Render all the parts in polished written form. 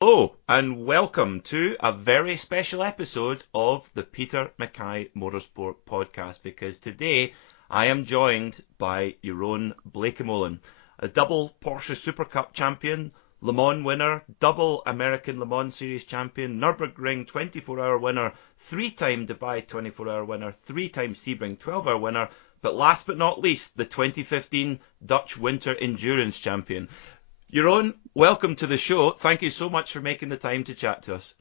Hello and welcome to a very special episode of the Peter MacKay Motorsport Podcast, because today I am joined by Jeroen Bleekemolen, a double Porsche Super Cup champion, Le Mans winner, double American Le Mans Series champion, Nurburgring 24-hour winner, three-time Dubai 24-hour winner, three-time Sebring 12-hour winner, but last but not least, the 2015 Dutch Winter Endurance champion. Jeroen, welcome to the show. Thank you so much for making the time to chat to us.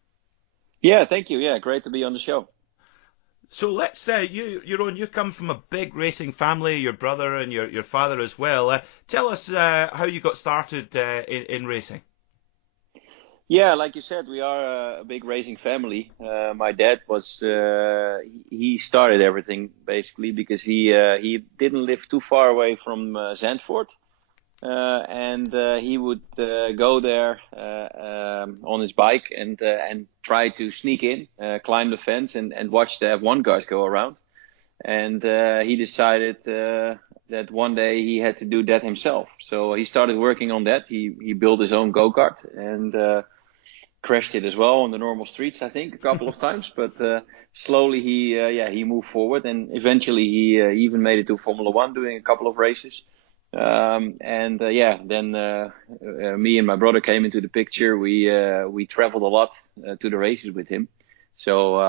Yeah, thank you. Yeah, great to be on the show. So let's say, Jeroen, you come from a big racing family, your brother and your father as well. Tell us how you got started in racing. Yeah, like you said, we are a big racing family. My dad was he started everything basically because he didn't live too far away from Zandvoort. And he would go there on his bike and try to sneak in, climb the fence, and watch the F1 cars go around. And he decided that one day he had to do that himself. So he started working on that. He built his own go-kart and crashed it as well on the normal streets, I think, a couple of times. But slowly he moved forward, and eventually he even made it to Formula One, doing a couple of races. Then me and my brother came into the picture. We traveled a lot to the races with him. So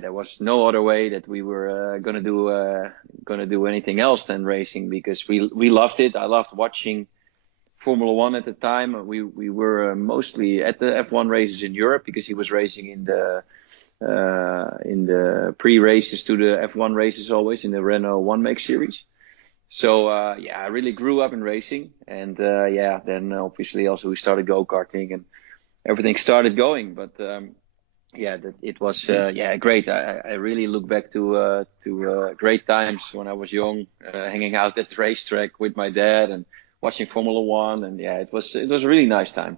there was no other way that we were gonna do anything else than racing, because we loved it. I loved watching Formula One at the time. We were mostly at the F1 races in Europe, because he was racing in the pre-races to the F1 races, always in the Renault One Make series. So I really grew up in racing, and then obviously also we started go-karting and everything started going. But it was great. I really look back to great times when I was young, hanging out at the racetrack with my dad and watching Formula One, and it was a really nice time.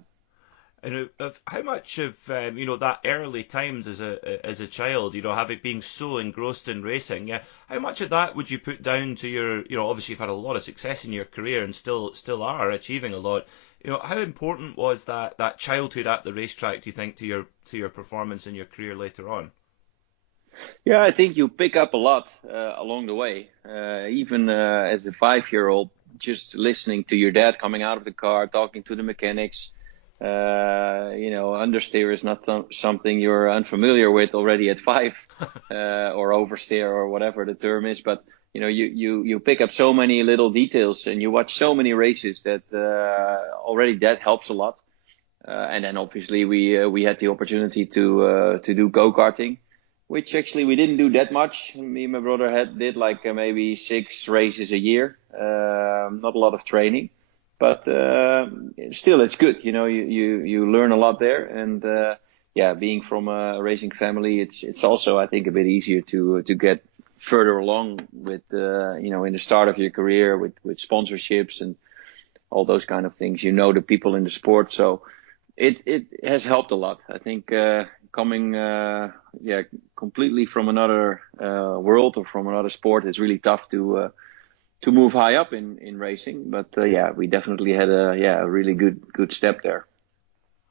And how much of that early times as a child, having being so engrossed in racing, how much of that would you put down to your, obviously you've had a lot of success in your career and still are achieving a lot. How important was that childhood at the racetrack, do you think, to your performance in your career later on? Yeah, I think you pick up a lot along the way. Even as a 5-year-old, just listening to your dad coming out of the car, talking to the mechanics. Understeer is not something you're unfamiliar with already at 5, or oversteer, or whatever the term is. But you pick up so many little details, and you watch so many races that already that helps a lot. And then obviously we had the opportunity to do go-karting, which actually we didn't do that much. Me and my brother did like maybe 6 races a year. Not a lot of training. But still, it's good. You learn a lot there, and being from a racing family, it's also, I think, a bit easier to get further along with in the start of your career with sponsorships and all those kind of things. The people in the sport, so it has helped a lot. I think coming completely from another world or from another sport, it's really tough to move high up in racing, but we definitely had a really good step there.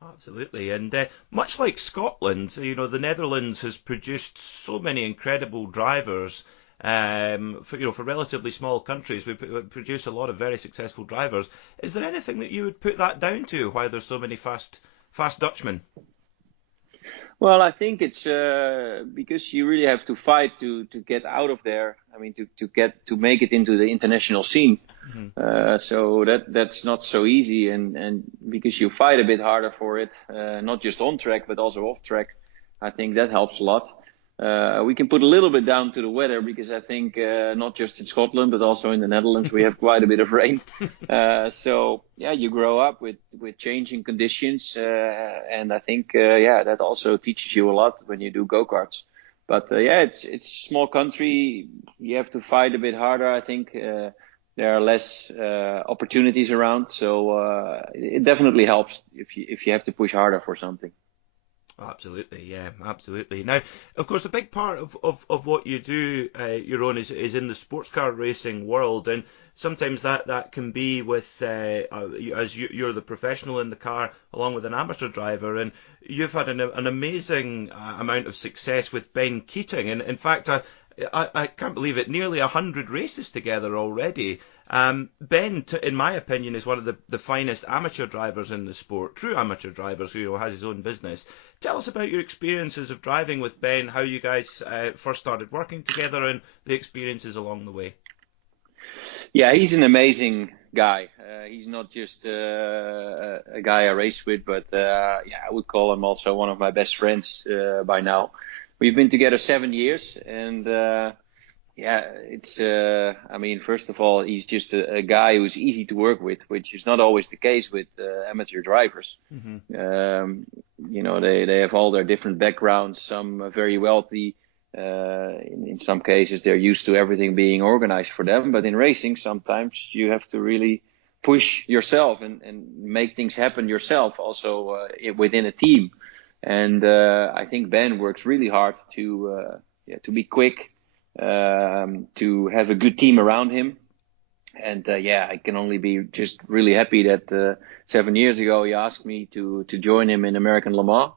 Absolutely, and much like Scotland, the Netherlands has produced so many incredible drivers. For relatively small countries, we produce a lot of very successful drivers. Is there anything that you would put that down to, why there's so many fast Dutchmen? Well, I think it's because you really have to fight to get out of there. I mean, to make it into the international scene. Mm-hmm. So that's not so easy, and because you fight a bit harder for it, not just on track but also off track. I think that helps a lot. We can put a little bit down to the weather, because I think not just in Scotland but also in the Netherlands we have quite a bit of rain. You grow up with changing conditions, and I think that also teaches you a lot when you do go-karts. But it's a small country. You have to fight a bit harder. I think there are less opportunities around, so it definitely helps if you have to push harder for something. Absolutely, yeah, absolutely. Now, of course, a big part of what you do, Jeroen, is in the sports car racing world, and sometimes that can be with, you're the professional in the car along with an amateur driver, and you've had an amazing amount of success with Ben Keating, and in fact, I can't believe it, nearly 100 races together already. Ben, in my opinion, is one of the finest amateur drivers in the sport, true amateur drivers who has his own business. Tell us about your experiences of driving with Ben, how you guys first started working together, and the experiences along the way. Yeah, he's an amazing guy. He's not just a guy I race with, but yeah, I would call him also one of my best friends by now. We've been together 7 years, and yeah, it's. I mean, first of all, he's just a guy who's easy to work with, which is not always the case with amateur drivers. You know, they have all their different backgrounds. Some are very wealthy. In some cases, they're used to everything being organized for them. But in racing, sometimes you have to really push yourself and make things happen yourself, also within a team. And I think Ben works really hard to be quick, to have a good team around him. And yeah, I can only be just really happy that 7 years ago he asked me to join him in American Le Mans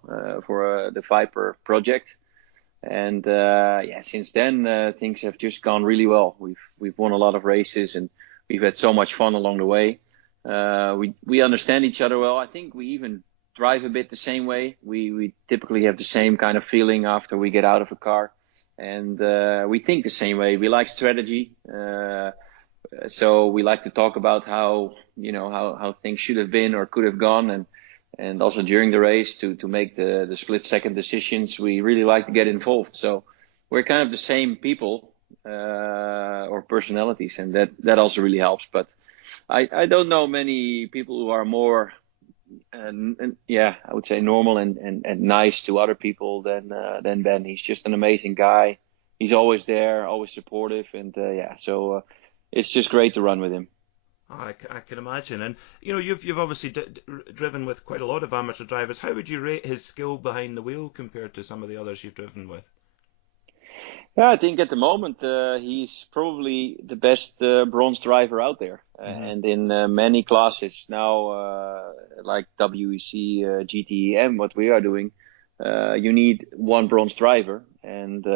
for the Viper project. And yeah, since then things have just gone really well. We've won a lot of races, and we've had so much fun along the way. We understand each other well. I think we even drive a bit the same way. We typically have the same kind of feeling after we get out of a car, and we think the same way. We like strategy, so we like to talk about how things should have been or could have gone, and also during the race to make the split-second decisions. We really like to get involved. So we're kind of the same people or personalities, and that also really helps. But I don't know many people who are more, yeah, I would say normal and nice to other people than Ben. He's just an amazing guy. He's always there, always supportive, and yeah, so it's just great to run with him. I can imagine. And you've obviously driven with quite a lot of amateur drivers. How would you rate his skill behind the wheel compared to some of the others you've driven with? Yeah, I think at the moment he's probably the best bronze driver out there, and in many classes now, like WEC, GTEM, what we are doing, you need one bronze driver, and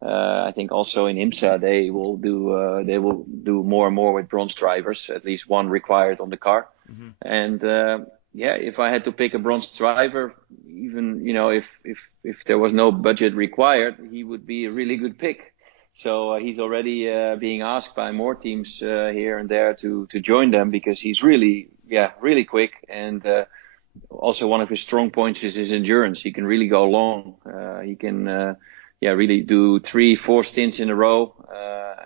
I think also in IMSA they will do more and more with bronze drivers, at least one required on the car. And yeah, if I had to pick a bronze driver, even if there was no budget required, he would be a really good pick. So he's already being asked by more teams here and there to join them, because he's really quick, and also one of his strong points is his endurance. He can really go long. He can really do 3-4 stints in a row,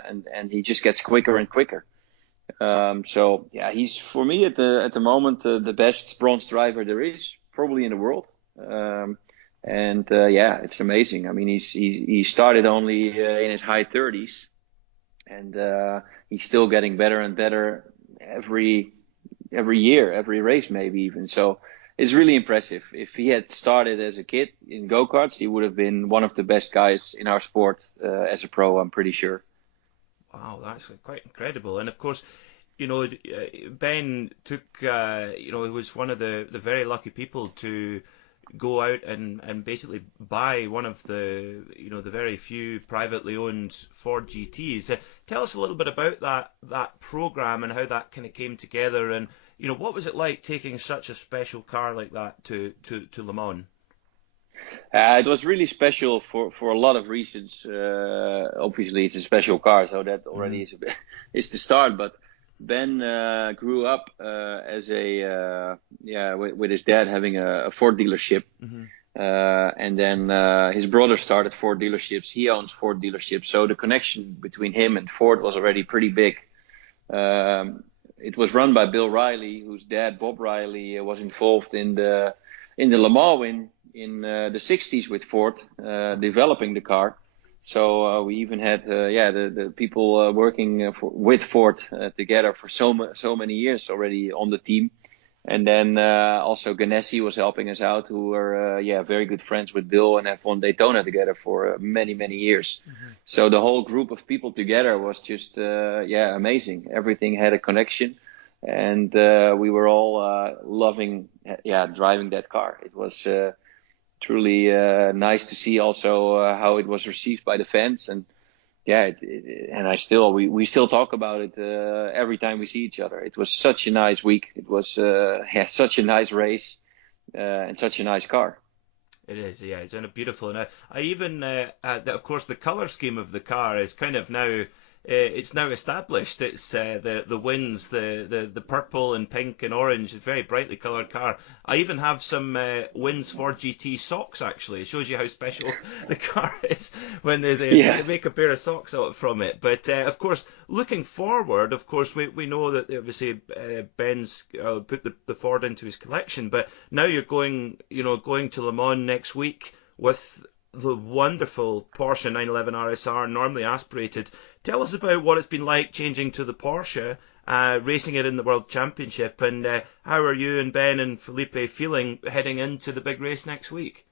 and he just gets quicker and quicker. So yeah, he's for me at the moment the best bronze driver there is, probably in the world. And yeah, it's amazing. I mean, he started only in his high 30s, and he's still getting better and better every year, every race, maybe even. So it's really impressive. If he had started as a kid in go-karts, he would have been one of the best guys in our sport as a pro, I'm pretty sure. Wow, that's quite incredible. And of course, Ben took, he was one of the very lucky people to go out and basically buy one of the, the very few privately owned Ford GTs. Tell us a little bit about that program and how that kind of came together, and what was it like taking such a special car like that to Le Mans? It was really special for a lot of reasons. Obviously, it's a special car, so that already is the start. But Ben grew up as with his dad having a Ford dealership, and then his brother started Ford dealerships. He owns Ford dealerships, so the connection between him and Ford was already pretty big. It was run by Bill Riley, whose dad Bob Riley was involved in the Le Mans win in the 60s with Ford, developing the car. So we even had the people working with Ford together for so many years already on the team. And then also Ganesi was helping us out, who were very good friends with Bill and have won Daytona together for many, many years. Mm-hmm. So the whole group of people together was just amazing. Everything had a connection, and we were all loving driving that car. It was truly nice to see also how it was received by the fans, and we still talk about it every time we see each other. It was such a nice week. It was such a nice race and such a nice car. It is, yeah. It's beautiful, and I even, of course, the color scheme of the car is kind of now. It's now established. It's the wings, the purple and pink and orange, a very brightly coloured car. I even have some Wins for GT socks. Actually, it shows you how special the car is when they make a pair of socks out from it. But of course, looking forward, of course, we know that obviously Ben's put the Ford into his collection, but now you're going to Le Mans next week with the wonderful Porsche 911 RSR, normally aspirated. Tell us about what it's been like changing to the Porsche, racing it in the World Championship, and how are you and Ben and Felipe feeling heading into the big race next week?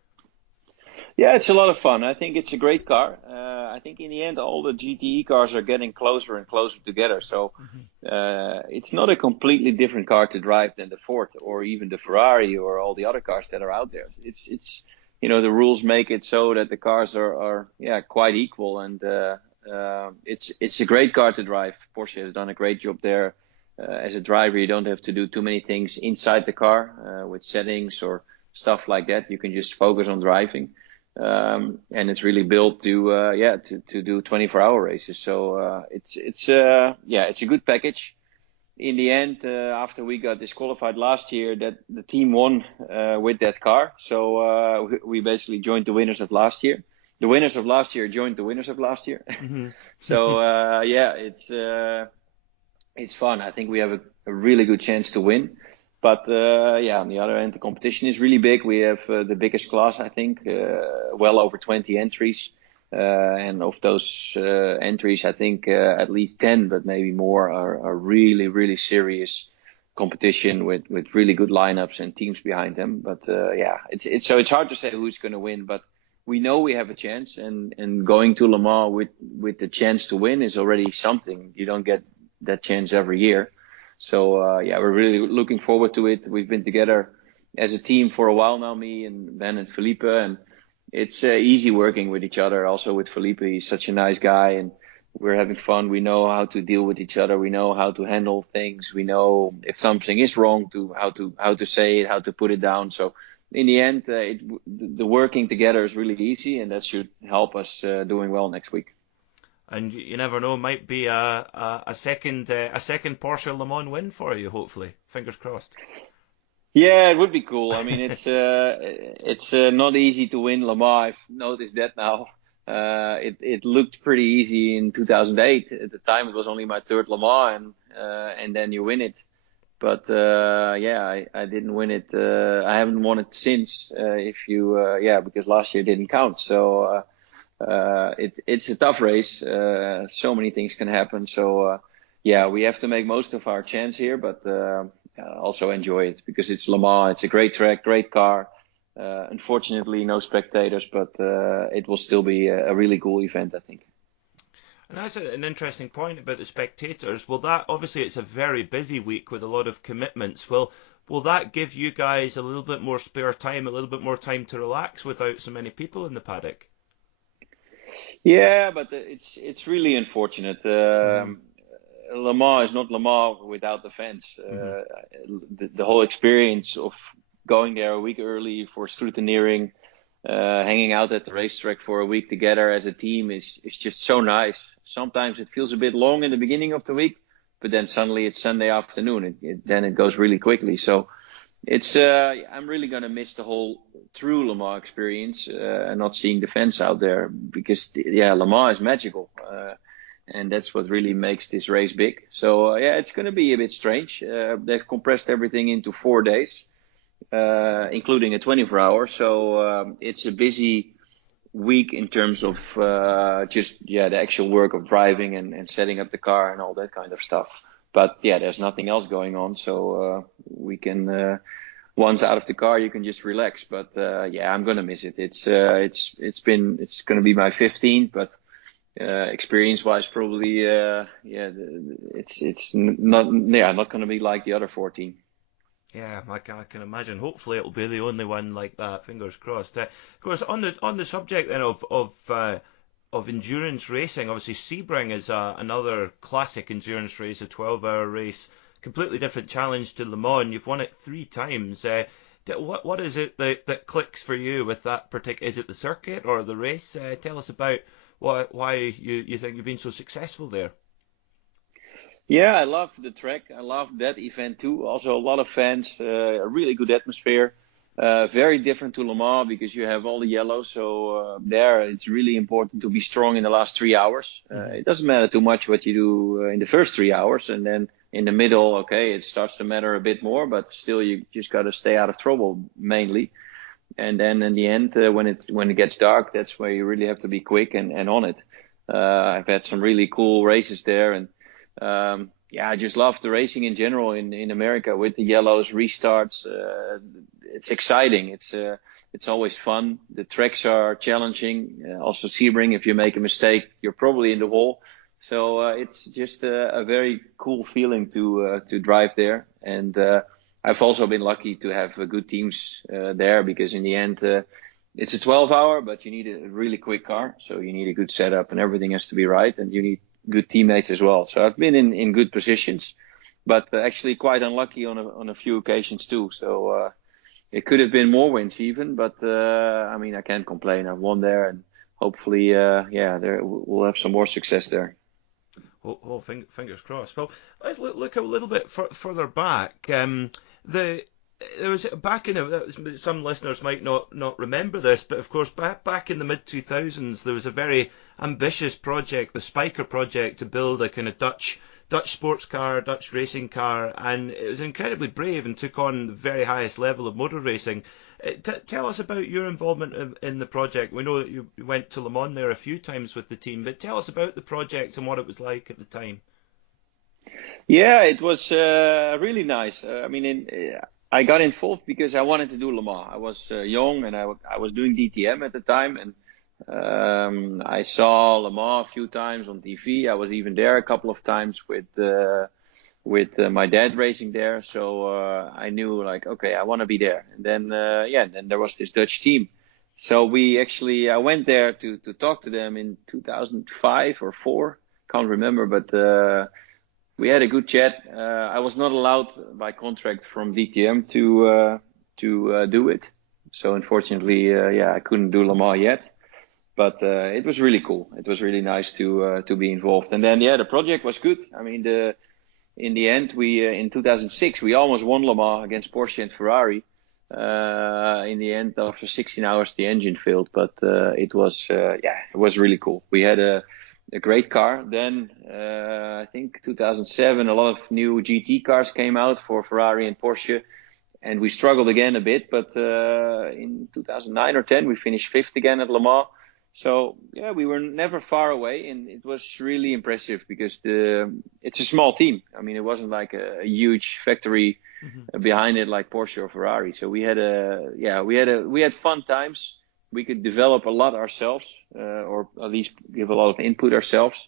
Yeah, it's a lot of fun. I think it's a great car. I think in the end, all the GTE cars are getting closer and closer together. So it's not a completely different car to drive than the Ford or even the Ferrari or all the other cars that are out there. It's the rules make it so that the cars are quite equal, and it's a great car to drive. Porsche has done a great job there. As a driver, you don't have to do too many things inside the car with settings or stuff like that. You can just focus on driving, and it's really built to do 24-hour races. So it's a good package. In the end, after we got disqualified last year, that the team won with that car. So we basically joined the winners of last year. The winners of last year joined the winners of last year. Mm-hmm. So it's fun. I think we have a really good chance to win. But on the other end, the competition is really big. We have the biggest class, I think, well over 20 entries. And of those entries, I think at least 10, but maybe more, are really, really serious competition with really good lineups and teams behind them. But it's hard to say who's going to win, but we know we have a chance, and going to Le Mans with the chance to win is already something. You don't get that chance every year. So we're really looking forward to it. We've been together as a team for a while now, me and Ben and Felipe, and it's easy working with each other. Also with Felipe, he's such a nice guy, and we're having fun. We know how to deal with each other. We know how to handle things. We know if something is wrong, how to say it, how to put it down. So in the end, the working together is really easy, and that should help us doing well next week. And you never know, might be a second Porsche Le Mans win for you, hopefully. Fingers crossed. Yeah, it would be cool. I mean, it's not easy to win Le Mans. I've noticed that now. It looked pretty easy in 2008. At the time, it was only my third Le Mans, and then you win it. But I didn't win it. I haven't won it since. Because last year didn't count. So it's a tough race. So many things can happen. So we have to make most of our chance here, but also enjoy it because it's Le Mans. It's a great track, great car. Unfortunately, no spectators, but it will still be a really cool event, I think. And that's an interesting point about the spectators. Well, that obviously it's a very busy week with a lot of commitments. Will that give you guys a little bit more spare time, a little bit more time to relax without so many people in the paddock? Yeah, but it's really unfortunate. Le Mans is not Le Mans without the fans. The whole experience of going there a week early for scrutineering, hanging out at the racetrack for a week together as a team is just so nice. Sometimes it feels a bit long in the beginning of the week, but then suddenly it's Sunday afternoon. Then it goes really quickly. So it's I'm really gonna miss the whole true Le Mans experience and not seeing the fans out there because Le Mans is magical. And that's what really makes this race big. So it's going to be a bit strange. They've compressed everything into 4 days, including a 24-hour. So it's a busy week in terms of the actual work of driving and setting up the car and all that kind of stuff. But yeah, there's nothing else going on, so we can once out of the car you can just relax. But yeah, I'm gonna miss it. It's gonna be my 15th, but experience-wise, probably not gonna be like the other 14. Yeah, I can imagine. Hopefully, it'll be the only one like that. Fingers crossed. Of course, on the subject then of endurance racing, obviously Sebring is another classic endurance race, a 12-hour race, completely different challenge to Le Mans. You've won it 3 times. What is it that clicks for you with that particular? Is it the circuit or the race? Tell us about why you think you've been so successful there. Yeah, I love the track. I love that event too. Also, a lot of fans, a really good atmosphere. Very different to Le Mans because you have all the yellow. So there, it's really important to be strong in the last 3 hours. It doesn't matter too much what you do in the first 3 hours, and then in the middle, okay, it starts to matter a bit more. But still, you just got to stay out of trouble mainly. And then in the end, when it gets dark, that's where you really have to be quick and on it. I've had some really cool races there, and I just love the racing in general in America with the yellows, restarts. It's exciting. It's always fun. The tracks are challenging. Also Sebring, if you make a mistake, you're probably in the hole. So it's just a very cool feeling to drive there. And I've also been lucky to have good teams there because in the end it's a 12-hour, but you need a really quick car. So you need a good setup and everything has to be right, and you need good teammates as well. So I've been in good positions, but actually quite unlucky on a few occasions too. So it could have been more wins even, but I mean, I can't complain. I've won there, and hopefully, we'll have some more success there. Oh, fingers crossed. Well, let's look a little bit further back. There was back in some listeners might not remember this, but of course back in the mid 2000s there was a very ambitious project, the Spiker project, to build a kind of Dutch sports car, Dutch racing car, and it was incredibly brave and took on the very highest level of motor racing. Tell us about your involvement in the project. We know that you went to Le Mans there a few times with the team, but tell us about the project and what it was like at the time. Yeah, it was really nice. I got involved because I wanted to do Le Mans. I was young and I was doing DTM at the time, and I saw Le Mans a few times on TV. I was even there a couple of times with my dad racing there. So I knew like, okay, I want to be there. And then then there was this Dutch team. So I went there to talk to them in 2005 or 4, can't remember, but we had a good chat. I was not allowed by contract from DTM to do it. So unfortunately, I couldn't do Le Mans yet. But it was really cool. It was really nice to be involved. And then the project was good. I mean, in the end, we in 2006 we almost won Le Mans against Porsche and Ferrari. In the end, after 16 hours, the engine failed. But it was really cool. We had a great car. Then I think 2007, a lot of new GT cars came out for Ferrari and Porsche, and we struggled again a bit. But in 2009 or 10, we finished 5th again at Le Mans. So we were never far away, and it was really impressive because it's a small team. I mean, it wasn't like a huge factory behind it like Porsche or Ferrari. So we had fun times. We could develop a lot ourselves, or at least give a lot of input ourselves.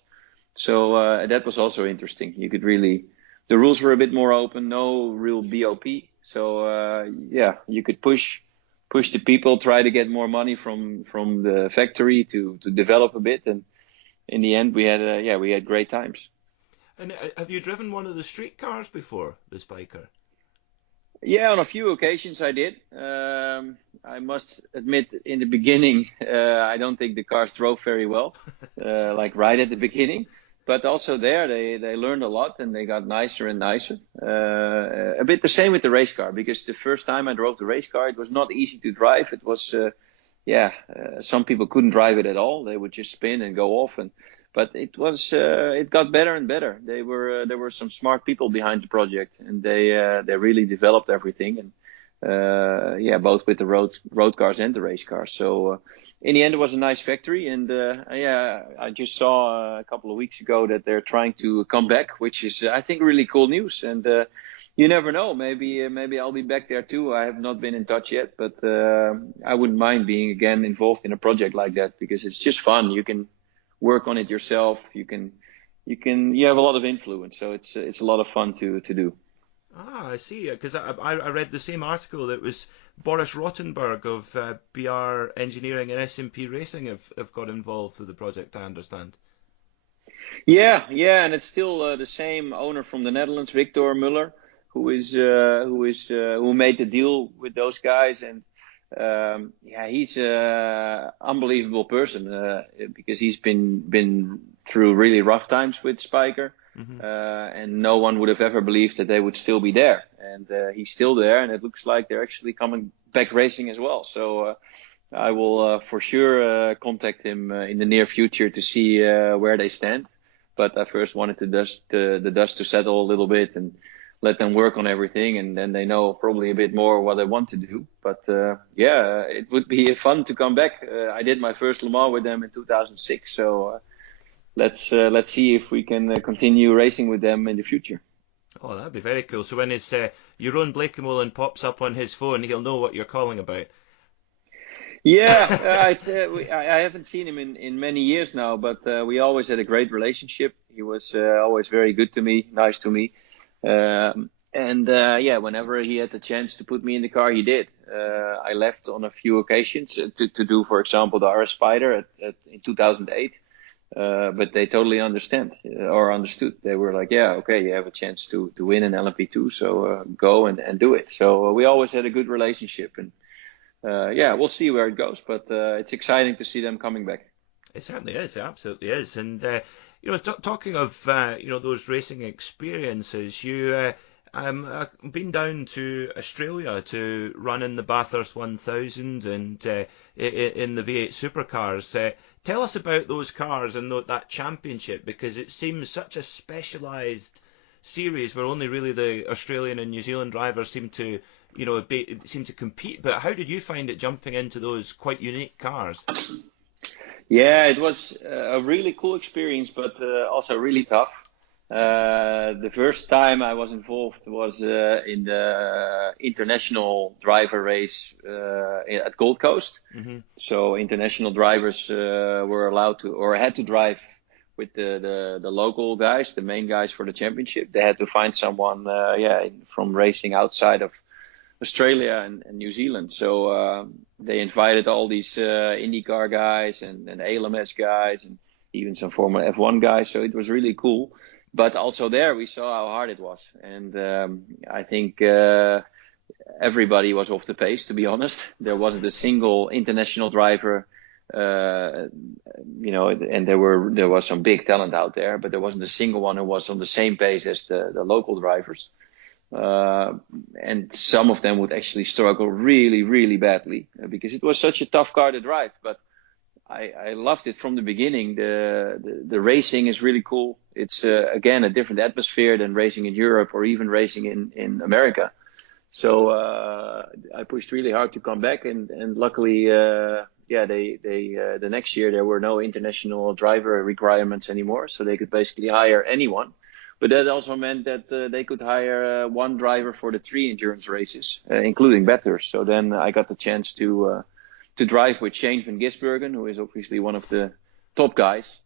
So that was also interesting. The rules were a bit more open, no real BOP. So you could push the people, try to get more money from the factory to develop a bit, and in the end we had great times. And have you driven one of the street cars before, the Spiker? Yeah, on a few occasions I did. I must admit, in the beginning, I don't think the cars drove very well, like right at the beginning. But also there, they learned a lot and they got nicer and nicer. A bit the same with the race car, because the first time I drove the race car, it was not easy to drive. It was, some people couldn't drive it at all. They would just spin and go off. But it got better and better. There were some smart people behind the project, and they really developed everything. And both with the road cars and the race cars. So in the end, it was a nice factory, and I just saw a couple of weeks ago that they're trying to come back, which is I think really cool news. And you never know, maybe I'll be back there too. I have not been in touch yet, but I wouldn't mind being again involved in a project like that because it's just fun. You can work on it yourself. You have a lot of influence, so it's a lot of fun to do. Ah, I see. Because I read the same article that was Boris Rottenberg of BR Engineering and S&P Racing have got involved with the project, I understand. Yeah, and it's still the same owner from the Netherlands, Victor Muller, who made the deal with those guys, and he's an unbelievable person because he's been through really rough times with Spyker. Mm-hmm. And no one would have ever believed that they would still be there, and he's still there, and it looks like they're actually coming back racing as well. So I will for sure contact him in the near future to see where they stand. But I first wanted the dust to settle a little bit and let them work on everything, and then they know probably a bit more what they want to do. But it would be fun to come back. I did my first Le Mans with them in 2006, so let's see if we can continue racing with them in the future. Oh, that'd be very cool. So when his Jeroen Bleekemolen pops up on his phone, he'll know what you're calling about. Yeah, I haven't seen him in many years now, but we always had a great relationship. He was always very good to me, nice to me. Whenever he had the chance to put me in the car, he did. I left on a few occasions to do, for example, the RS Spider in 2008. But they totally understood. They were like, yeah, okay, you have a chance to win an LMP2, so go and do it. So we always had a good relationship, and we'll see where it goes. But it's exciting to see them coming back. It certainly is. It absolutely is. And talking of those racing experiences, you been down to Australia to run in the Bathurst 1000 and in the V8 supercars. Tell us about those cars and that championship, because it seems such a specialised series where only really the Australian and New Zealand drivers seem to compete. But how did you find it jumping into those quite unique cars? Yeah, it was a really cool experience, but also really tough. The first time I was involved was in the international driver race at Gold Coast. Mm-hmm. So international drivers were allowed to, or had to drive with the local guys, the main guys for the championship. They had to find someone from racing outside of Australia and New Zealand. So they invited all these IndyCar guys and ALMS guys and even some Formula F1 guys. So it was really cool. But also there we saw how hard it was. And I think everybody was off the pace, to be honest. There wasn't a single international driver, and there was some big talent out there, but there wasn't a single one who was on the same pace as the local drivers. And some of them would actually struggle really, really badly because it was such a tough car to drive. But I loved it from the beginning. The racing is really cool. It's again a different atmosphere than racing in Europe or even racing in America. So I pushed really hard to come back, and luckily, the next year there were no international driver requirements anymore, so they could basically hire anyone. But that also meant that they could hire one driver for the 3 endurance races, including Bathurst. So then I got the chance to drive with Shane van Gisbergen, who is obviously one of the top guys.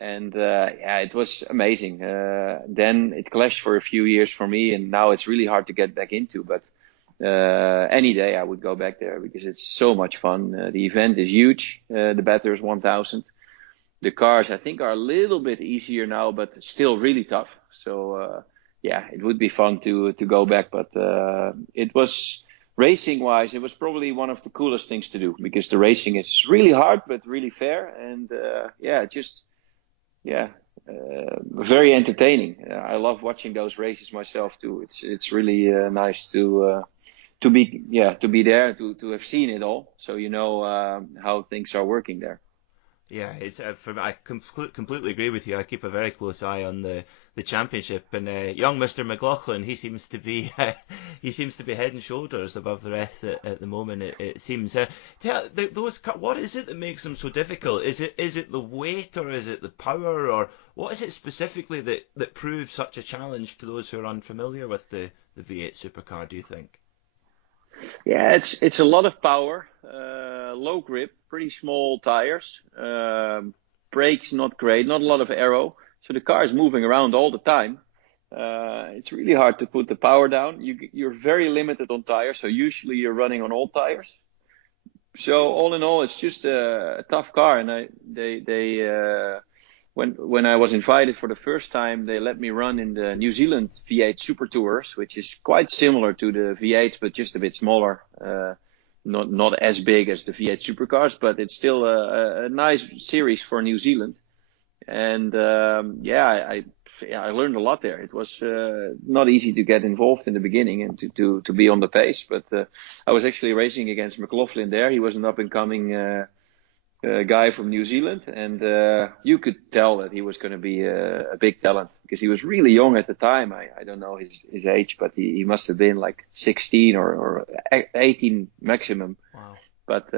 And it was amazing. Then it clashed for a few years for me, and now it's really hard to get back into. But any day I would go back there because it's so much fun. The event is huge, the Bathurst 1000. The cars, I think, are a little bit easier now, but still really tough. So, it would be fun to go back. But it was, racing-wise, it was probably one of the coolest things to do because the racing is really hard but really fair. And, very entertaining. I love watching those races myself, too. It's really nice to be there, to have seen it all. So you know how things are working there. Yeah, it's I completely agree with you. I keep a very close eye on the championship, and young Mr. McLaughlin, he seems to be he seems to be head and shoulders above the rest at the moment. It seems. What is it that makes them so difficult? Is it the weight, or is it the power, or what is it specifically that proves such a challenge to those who are unfamiliar with the V8 supercar? Do you think? Yeah, it's a lot of power, low grip, pretty small tires, brakes not great, not a lot of aero, so the car is moving around all the time. It's really hard to put the power down. You're very limited on tires, so usually you're running on old tires. So all in all, it's just a tough car, and when I was invited for the first time, they let me run in the New Zealand V8 Super Tours, which is quite similar to the V8s, but just a bit smaller. Not as big as the V8 supercars, but it's still a nice series for New Zealand. And I learned a lot there. It was not easy to get involved in the beginning and to be on the pace, but I was actually racing against McLaughlin there. He was an up and coming guy from New Zealand, and you could tell that he was going to be a big talent because he was really young at the time. I don't know his age, but he must have been like 16 or 18 maximum. Wow. But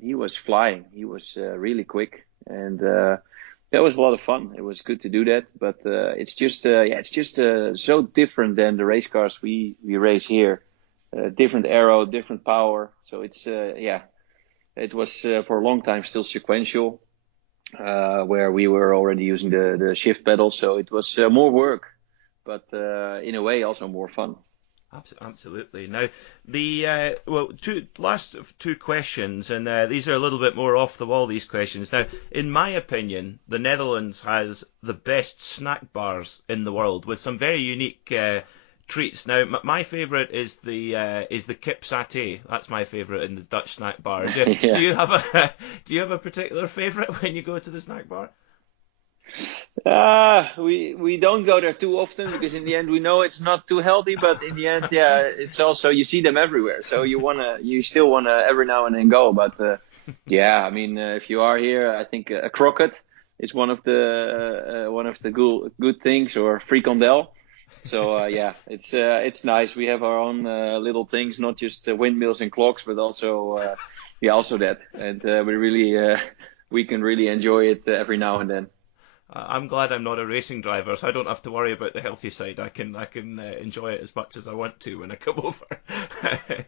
he was flying. He was really quick, and that was a lot of fun. It was good to do that, but it's just so different than the race cars we race here. Different aero, different power. So it's It was for a long time still sequential, where we were already using the shift pedal, so it was more work, but in a way also more fun. Absolutely. Now, the last two questions, and these are a little bit more off the wall. These questions. Now, in my opinion, the Netherlands has the best snack bars in the world, with some very unique treats. Now, my favourite is the kip satay. That's my favourite in the Dutch snack bar. Do you have a particular favourite when you go to the snack bar? We don't go there too often because in the end we know it's not too healthy. But in the end, it's also you see them everywhere, so you still wanna every now and then go. But I mean, if you are here, I think a croquette is one of the good things, or frikandel. So it's nice. We have our own little things, not just windmills and clocks, but also that, and we can really enjoy it every now and then. I'm glad I'm not a racing driver, so I don't have to worry about the healthy side. I can enjoy it as much as I want to when I come over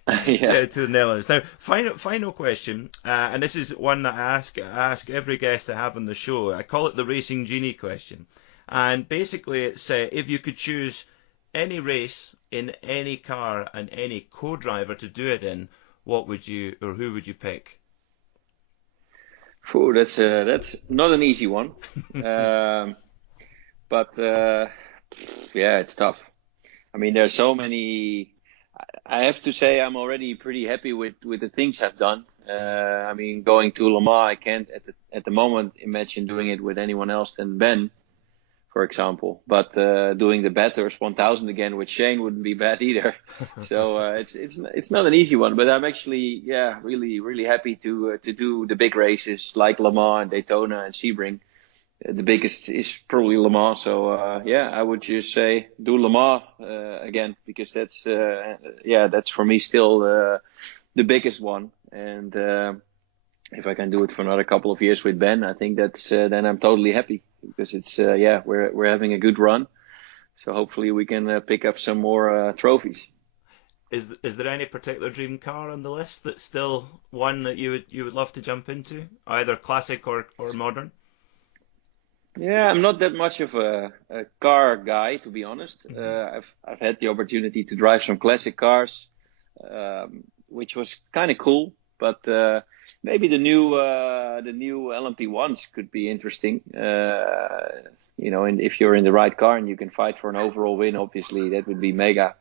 to the Netherlands. Now, final question, and this is one that I ask every guest I have on the show. I call it the Racing Genie question. And basically, it's if you could choose any race in any car and any co-driver to do it in, what would you, or who would you pick? Ooh, that's not an easy one, but it's tough. I mean, there's so many. I have to say, I'm already pretty happy with the things I've done. I mean, going to Le Mans, I can't at the moment imagine doing it with anyone else than Ben, for example. But doing the Bathurst 1000 again with Shane wouldn't be bad either. So it's not an easy one. But I'm actually really happy to do the big races like Le Mans and Daytona and Sebring. The biggest is probably Le Mans. So I would just say do Le Mans again, because that's for me still the biggest one. And if I can do it for another couple of years with Ben, I think that's then I'm totally happy, because it's we're having a good run, so hopefully we can pick up some more trophies. Is there any particular dream car on the list that's still one that you would love to jump into, either classic or modern? Yeah, I'm not that much of a car guy, to be honest. I've had the opportunity to drive some classic cars, which was kind of cool, but maybe the new LMP1s could be interesting. And if you're in the right car and you can fight for an overall win, obviously that would be mega.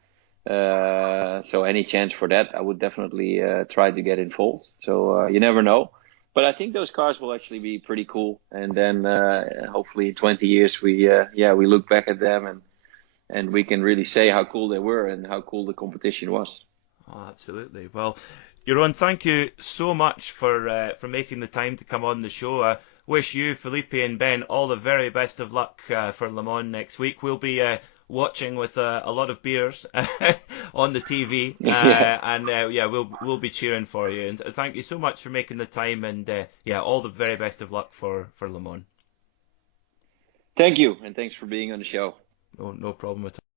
So any chance for that, I would definitely try to get involved. So you never know. But I think those cars will actually be pretty cool. And then hopefully in 20 years we look back at them and we can really say how cool they were and how cool the competition was. Oh, absolutely. Well, Jeroen, thank you so much for making the time to come on the show. wish you, Felipe and Ben, all the very best of luck for Le Mans next week. We'll be watching with a lot of beers on the TV, and we'll be cheering for you. And thank you so much for making the time, and all the very best of luck for Le Mans. Thank you, and thanks for being on the show. No problem at all.